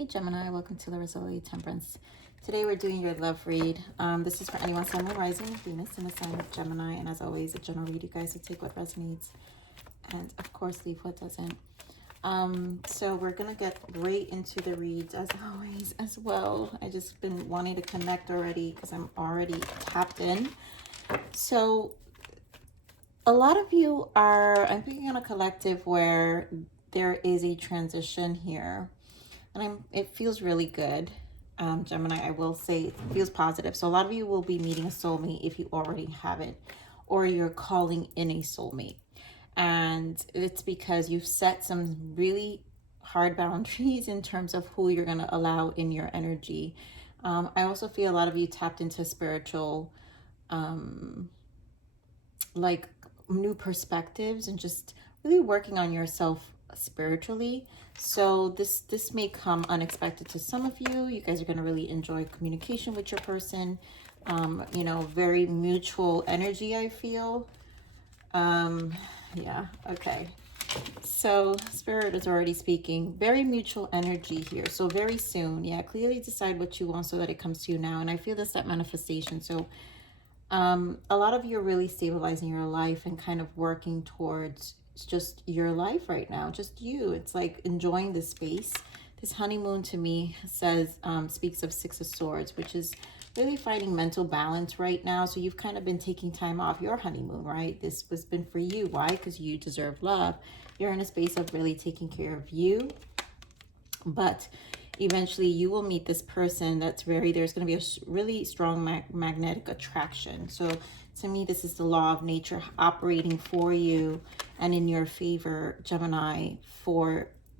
Hey Gemini, welcome to the Rosoli Temperance. Today we're doing your love read. This is for anyone Sun, Moon, Rising, Venus in the sign of Gemini. And as always, a general read, you guys, so take what resonates and of course leave what doesn't. So we're gonna get right into the reads as always as well. I just been wanting to connect already because I'm already tapped in. So a lot of you are, I'm picking on a collective where there is a transition here. And it feels really good, Gemini. I will say it feels positive. So a lot of you will be meeting a soulmate if you already haven't, or you're calling in a soulmate. And it's because you've set some really hard boundaries in terms of who you're going to allow in your energy. I also feel a lot of you tapped into spiritual, like new perspectives and just really working on yourself spiritually. So this may come unexpected to some of you. You guys are going to really enjoy communication with your person. You know, very mutual energy, I feel. Yeah, okay. So Spirit is already speaking. Very mutual energy here. So very soon, yeah, clearly decide what you want so that it comes to you now. And I feel this, that manifestation. So a lot of you are really stabilizing your life and kind of working towards just your life right now, just you. It's like enjoying this space. This honeymoon to me says, speaks of Six of Swords, which is really finding mental balance right now. So you've kind of been taking time off your honeymoon, right? This has been for you. Why? Because you deserve love. You're in a space of really taking care of you. But eventually you will meet this person that's there's going to be a really strong magnetic attraction. So to me, this is the law of nature operating for you and in your favor, Gemini,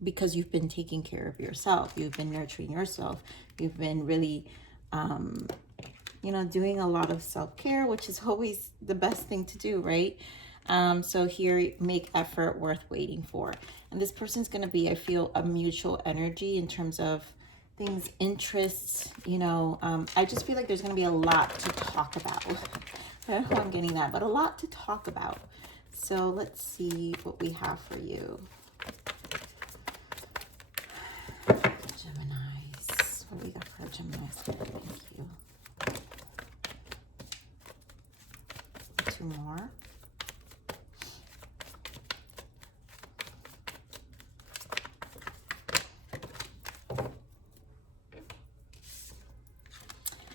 because you've been taking care of yourself. You've been nurturing yourself. You've been really, you know, doing a lot of self-care, which is always the best thing to do, right? So here, make effort worth waiting for. And this person's going to be, I feel, a mutual energy in terms of things, interests, you know. I just feel like there's going to be a lot to talk about. I don't know how I'm getting that, but a lot to talk about. So let's see what we have for you. Geminis. What do we got for Geminis? Thank you. Two more.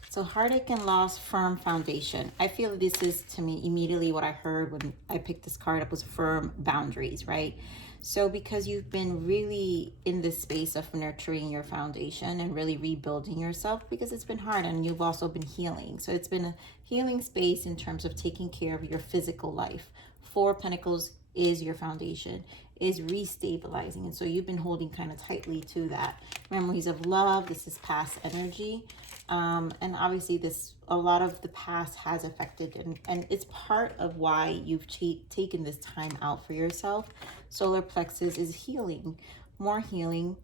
So heartache and loss, firm foundation. I feel this is, to me, immediately what I heard when I picked this card up was firm boundaries, right? So because you've been really in this space of nurturing your foundation and really rebuilding yourself, because it's been hard, and you've also been healing. So it's been a healing space in terms of taking care of your physical life. Four of Pentacles is your foundation, is restabilizing. And so you've been holding kind of tightly to that. Memories of love, this is past energy. And obviously a lot of the past has affected, and it's part of why you've taken this time out for yourself. Solar plexus is healing, more healing.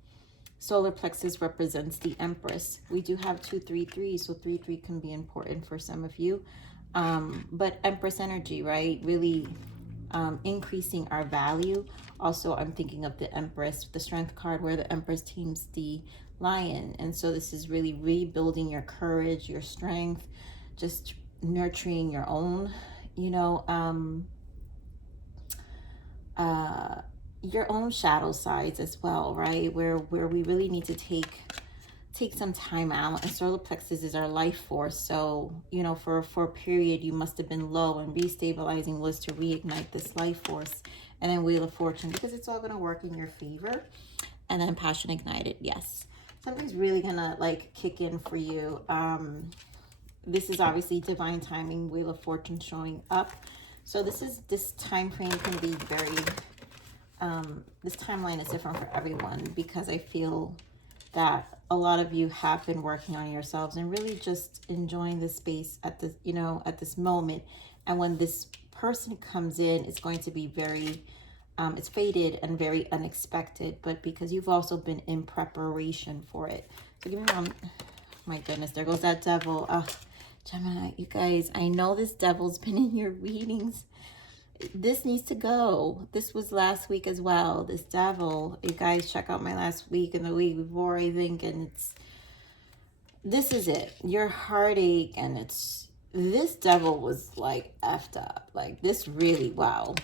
Solar plexus represents the Empress. We do have 233, so 3-3 can be important for some of you. But Empress energy, right? Really increasing our value. Also, I'm thinking of the Empress, the Strength card, where the Empress teams the Lion. And so this is really rebuilding your courage, your strength, just nurturing your own, you know, your own shadow sides as well, right? Where we really need to take some time out. And solar plexus is our life force. So, you know, for a period, you must have been low, and restabilizing was to reignite this life force. And then Wheel of Fortune, because it's all going to work in your favor. And then Passion Ignited, yes. Something's really going to like kick in for you. This is obviously divine timing, Wheel of Fortune showing up. So this time frame can be very, this timeline is different for everyone, because I feel that a lot of you have been working on yourselves and really just enjoying this space at this, you know, at this moment. And when this person comes in, it's going to be very, it's fated and very unexpected, but because you've also been in preparation for it. So give me one. My goodness, there goes that devil. Gemini, you guys, I know this devil's been in your readings. this needs to go. This was last week as well. This devil, you guys check out my last week and the week before, I think, and this is it. Your heartache, and this devil was like effed up. Like, this really, wow.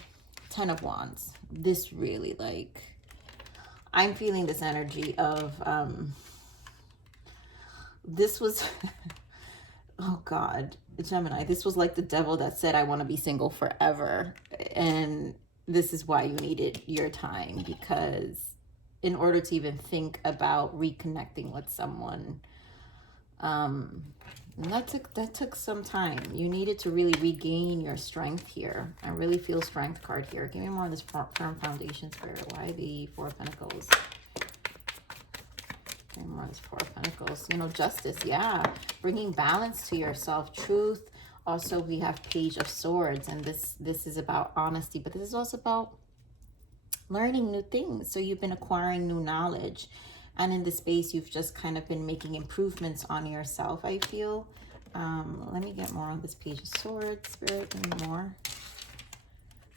10 of Wands. This really, like, I'm feeling this energy of, this was, oh God, Gemini, this was like the devil that said, I want to be single forever. And this is why you needed your time, because in order to even think about reconnecting with someone, that took some time. You needed to really regain your strength here. I really feel strength card here. Give me more of this firm foundation, Spirit. Why the Four of Pentacles? Give me more of this Four of Pentacles. You know, justice, yeah. Bringing balance to yourself, truth. Also, we have Page of Swords, and this is about honesty, but this is also about learning new things. So you've been acquiring new knowledge. And in this space, you've just kind of been making improvements on yourself, I feel. Let me get more on this Page of Swords, Spirit, and more.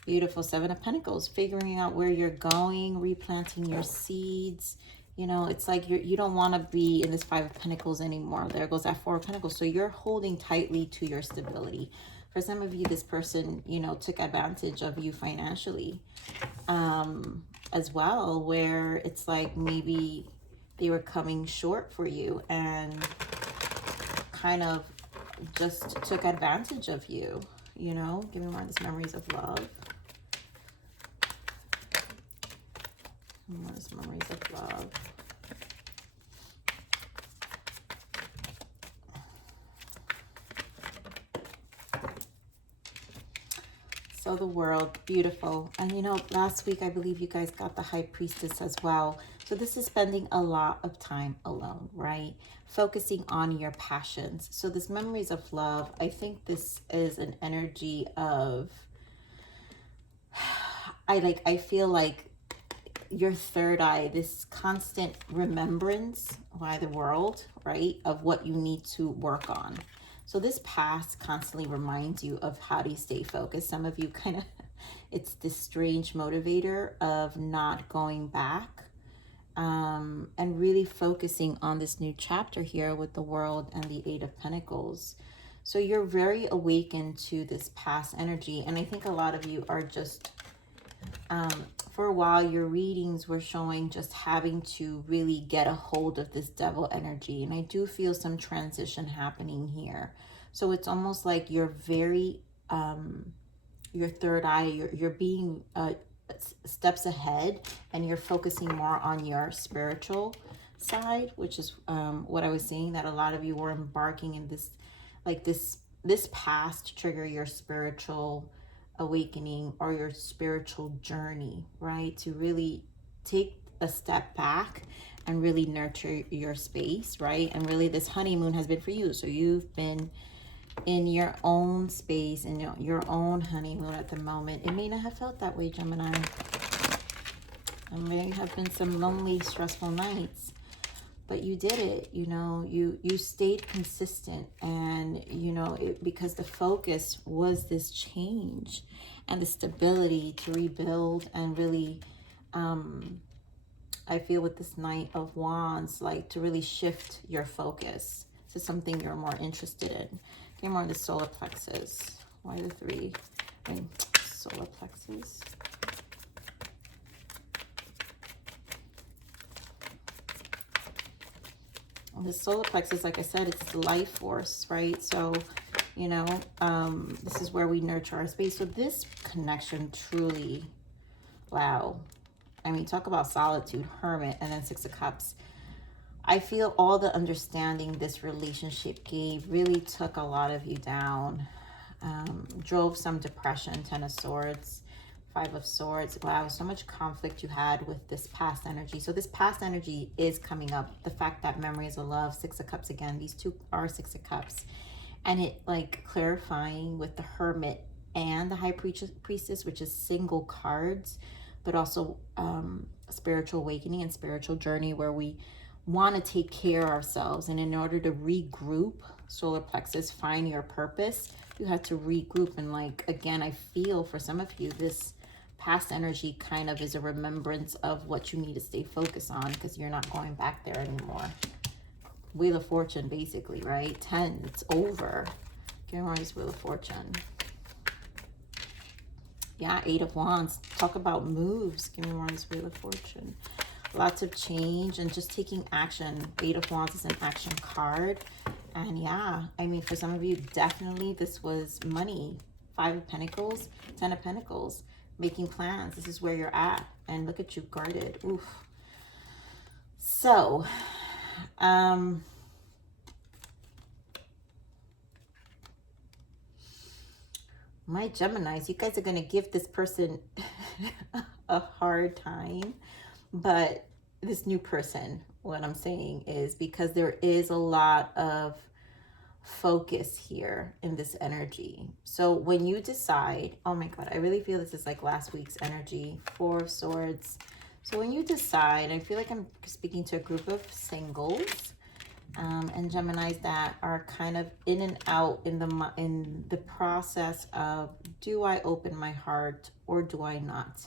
Beautiful. Seven of Pentacles. Figuring out where you're going, replanting your seeds. You know, it's like you don't want to be in this Five of Pentacles anymore. There goes that Four of Pentacles. So you're holding tightly to your stability. For some of you, this person, you know, took advantage of you financially as well, where it's like maybe they were coming short for you and kind of just took advantage of you, you know. Give me more of this Memories of Love. More of this Memories of Love. So the World, beautiful. And you know, last week I believe you guys got the High Priestess as well. So this is spending a lot of time alone, right? Focusing on your passions. So this Memories of Love, I think this is an energy of, I feel like your third eye, this constant remembrance by the world, right? Of what you need to work on. So this past constantly reminds you of how do you stay focused. Some of you kind of, it's this strange motivator of not going back and really focusing on this new chapter here with the World and the Eight of Pentacles. So you're very awakened to this past energy. And I think a lot of you are just, for a while, your readings were showing just having to really get a hold of this devil energy. And I do feel some transition happening here. So it's almost like you're very, your third eye, you're being steps ahead, and you're focusing more on your spiritual side, which is what I was saying, that a lot of you were embarking in this, like this past to trigger your spiritual awakening or your spiritual journey, right? To really take a step back and really nurture your space, right? And really this honeymoon has been for you. So you've been in your own space, in your own honeymoon at the moment. It may not have felt that way, Gemini. There may have been some lonely, stressful nights, but you did it. You know, you stayed consistent, and you know, because the focus was this change and the stability to rebuild and really, I feel with this Knight of Wands, like to really shift your focus to something you're more interested in. Okay, more of the solar plexus. Why the three? Solar plexus. The solar plexus, like I said, it's the life force, right? So, you know, this is where we nurture our space. So this connection truly, wow. I mean, talk about solitude, Hermit, and then Six of Cups. I feel all the understanding this relationship gave really took a lot of you down, drove some depression. Ten of Swords, Five of Swords. Wow, so much conflict you had with this past energy. So this past energy is coming up. The fact that Memories of Love, Six of Cups again. These two are Six of Cups. And it like clarifying with the Hermit and the High Priestess, which is single cards, but also spiritual awakening and spiritual journey, where we want to take care of ourselves. And in order to regroup, solar plexus, find your purpose, you had to regroup. And like, again, I feel for some of you, this past energy kind of is a remembrance of what you need to stay focused on, because you're not going back there anymore. Wheel of Fortune, basically, right? 10, it's over. Give me more of this Wheel of Fortune. Yeah, 8 of Wands. Talk about moves. Give me more of this Wheel of Fortune. Lots of change and just taking action. 8 of Wands is an action card. And yeah, I mean, for some of you, definitely this was money. 5 of Pentacles, 10 of Pentacles. Making plans. This is where you're at. And look at you, guarded. Oof. So, my Geminis, you guys are going to give this person a hard time. But this new person, what I'm saying is, because there is a lot of focus here in this energy. So when you decide, oh my God, I really feel this is like last week's energy, 4 of Swords. So when you decide, I feel like I'm speaking to a group of singles and Geminis that are kind of in and out in the process of, do I open my heart or do I not?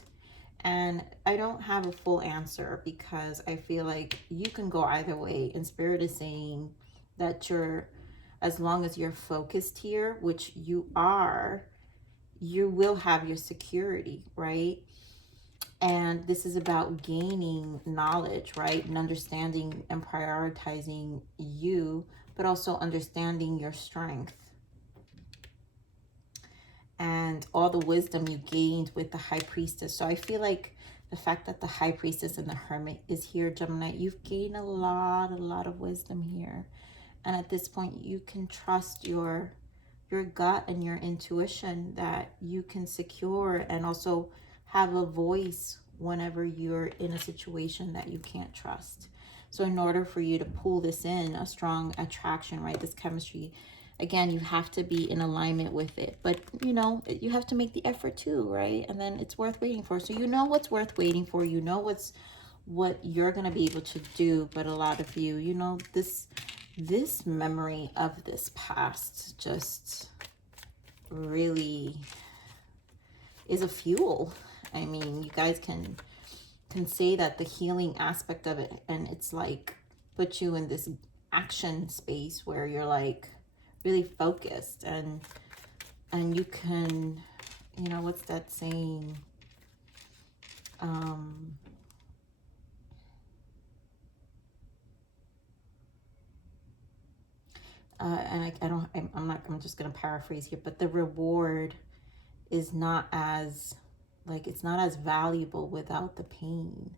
And I don't have a full answer, because I feel like you can go either way. And Spirit is saying that as long as you're focused here, which you are, you will have your security, right? And this is about gaining knowledge, right? And understanding and prioritizing you, but also understanding your strength. And all the wisdom you gained with the High Priestess. So I feel like the fact that the High Priestess and the Hermit is here, Gemini, you've gained a lot of wisdom here. And at this point, you can trust your gut and your intuition that you can secure, and also have a voice whenever you're in a situation that you can't trust. So in order for you to pull this in, a strong attraction, right, this chemistry, again, you have to be in alignment with it. But, you know, you have to make the effort too, right? And then it's worth waiting for. So you know what's worth waiting for. You know what you're going to be able to do. But a lot of you, you know, this memory of this past just really is a fuel. I mean, you guys can say that the healing aspect of it, and it's like put you in this action space where you're like really focused, and you can, you know, what's that saying? And I'm just going to paraphrase here, but the reward is not as, like, it's not as valuable without the pain.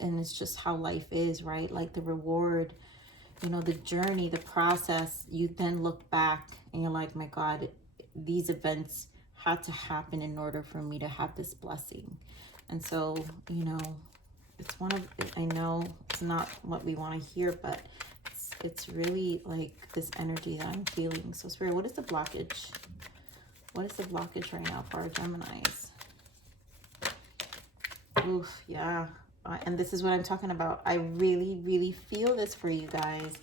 And it's just how life is, right? Like the reward, you know, the journey, the process, you then look back and you're like, my God, these events had to happen in order for me to have this blessing. And so, you know, it's one of, I know it's not what we want to hear, but it's really like this energy that I'm feeling. So Spirit, what is the blockage? What is the blockage right now for our Geminis? Oof, yeah. And this is what I'm talking about. I really feel this for you guys.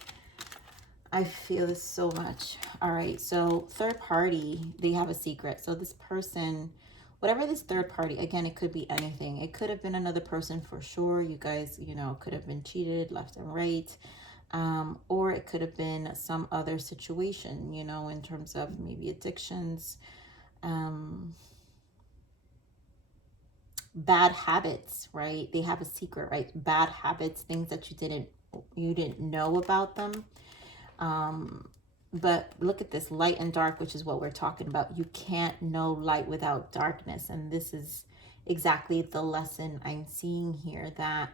I feel this so much. All right, so third party, they have a secret. So this person, whatever this third party, again, it could be anything. It could have been another person for sure. You guys, you know, could have been cheated left and right. Or it could have been some other situation, you know, in terms of maybe addictions, bad habits, right? They have a secret, right? Bad habits, things that you didn't know about them. But look at this, light and dark, which is what we're talking about. You can't know light without darkness. And this is exactly the lesson I'm seeing here, that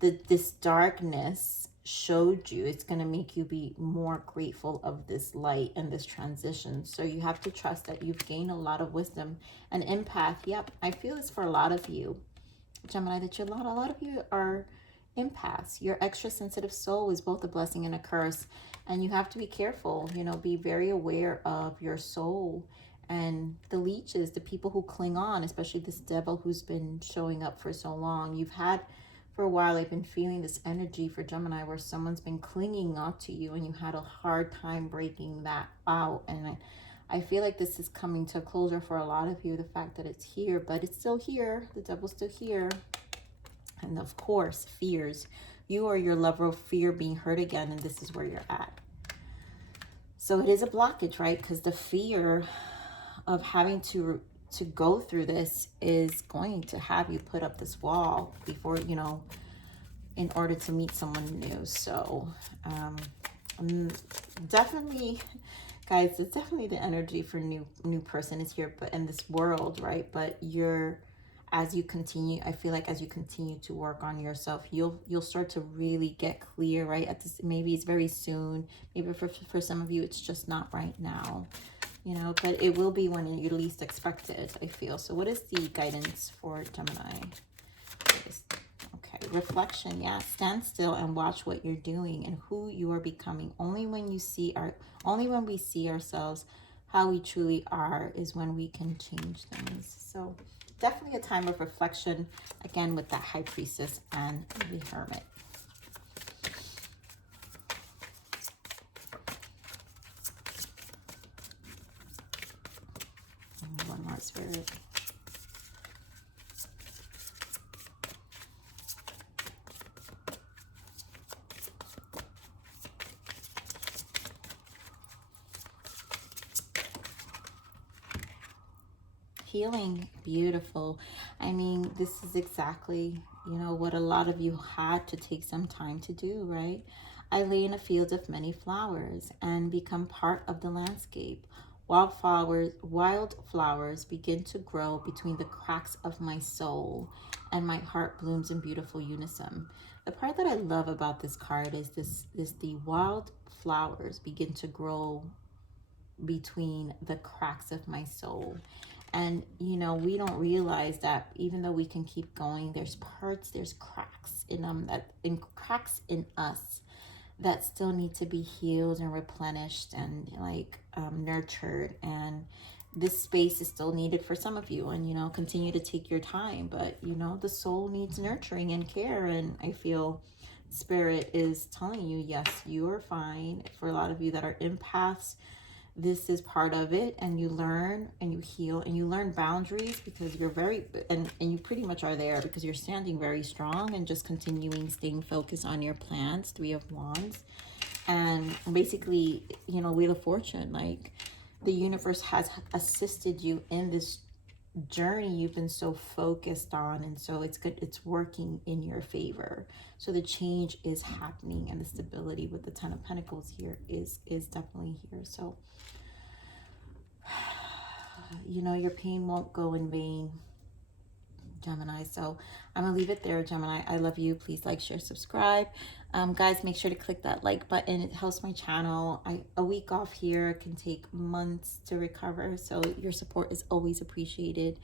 this darkness showed you, it's going to make you be more grateful of this light and this transition. So you have to trust that you've gained a lot of wisdom. An empath, yep, I feel this for a lot of you, Gemini, that a lot of you are empaths. Your extra sensitive soul is both a blessing and a curse, and you have to be careful, you know, be very aware of your soul and the leeches, the people who cling on, especially this devil who's been showing up for so long. You've had, for a while, I've been feeling this energy for Gemini where someone's been clinging on to you and you had a hard time breaking that out. And I feel like this is coming to a closure for a lot of you, the fact that it's here, but it's still here. The devil's still here. And of course, fears. You or your lover fear being hurt again, and this is where you're at. So it is a blockage, right? Because the fear of having to go through this is going to have you put up this wall before, you know, in order to meet someone new. So definitely, guys, it's definitely the energy for new person is here, but in this world, right? But you're, as you continue, I feel like as you continue to work on yourself, you'll start to really get clear, right? At this, maybe it's very soon, maybe for some of you it's just not right now, you know, but it will be when you least expect it, I feel. So what is the guidance for Gemini? Okay, reflection. Yeah, stand still and watch what you're doing and who you are becoming. Only when we see ourselves how we truly are is when we can change things. So definitely a time of reflection, again, with that High Priestess and the Hermit. And one more, Spirit. Healing, beautiful. I mean, this is exactly, you know, what a lot of you had to take some time to do, right? I lay in a field of many flowers and become part of the landscape. Wild flowers begin to grow between the cracks of my soul, and my heart blooms in beautiful unison. The part that I love about this card is the wild flowers begin to grow between the cracks of my soul. And, you know, we don't realize that even though we can keep going, there's cracks in them, cracks in us that still need to be healed and replenished and like nurtured. And this space is still needed for some of you, and, you know, continue to take your time. But, you know, the soul needs nurturing and care. And I feel Spirit is telling you, yes, you are fine. For a lot of you that are empaths, this is part of it, and you learn and you heal and you learn boundaries, because you're and you pretty much are there because you're standing very strong and just continuing staying focused on your plans. Three of Wands. And basically, you know, Wheel of Fortune, like the universe has assisted you in this journey you've been so focused on, and so it's good, it's working in your favor. So the change is happening, and the stability with the Ten of Pentacles here is definitely here. So you know, your pain won't go in vain, Gemini. So I'm gonna leave it there, Gemini. I love you. Please like, share, subscribe. Guys, make sure to click that like button. It helps my channel. A week off here can take months to recover, so your support is always appreciated.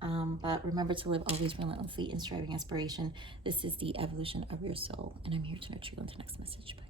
But remember to live always relentlessly in striving aspiration. This is the evolution of your soul, and I'm here to nurture you. Until next message. Bye.